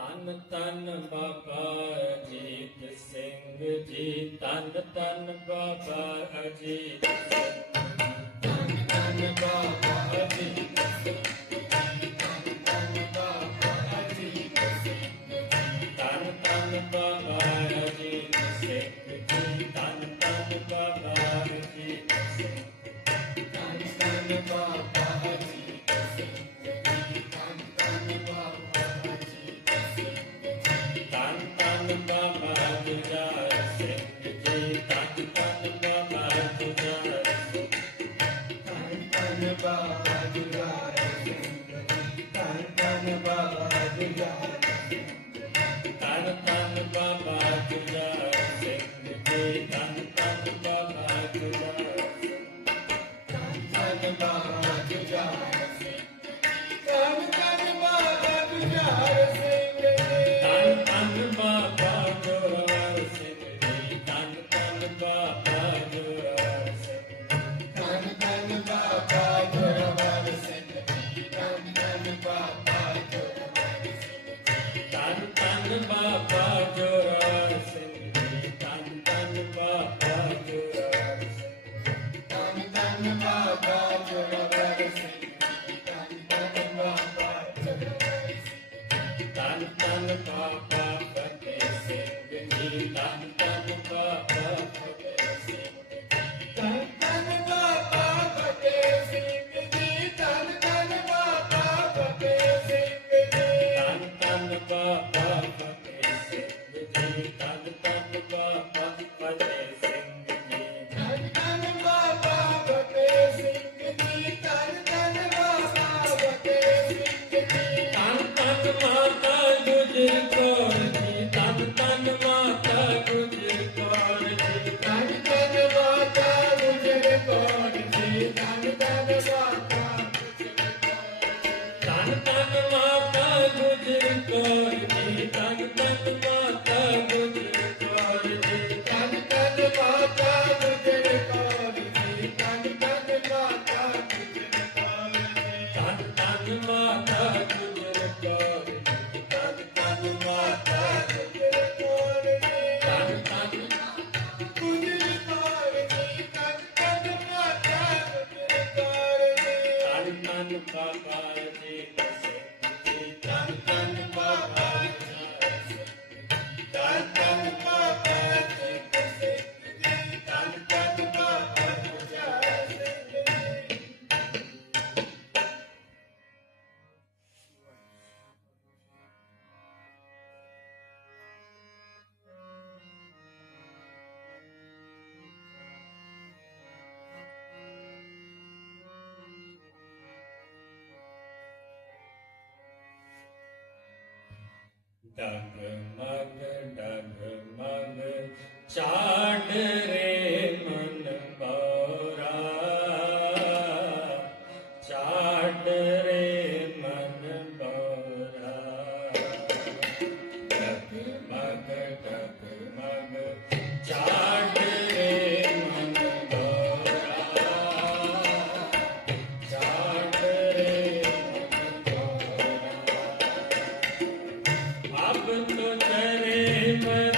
ਤਨ ਤਨ ਬਾਬਾ ਅਜੀਤ ਸਿੰਘ ਜੀ, ਤਨ ਤਨ ਬਾਬਾ ਅਜੀਤ ਸਿੰਘ ਤਨ ਤਨ Baba Ajit Singh Thank you. Down my bed. Amen.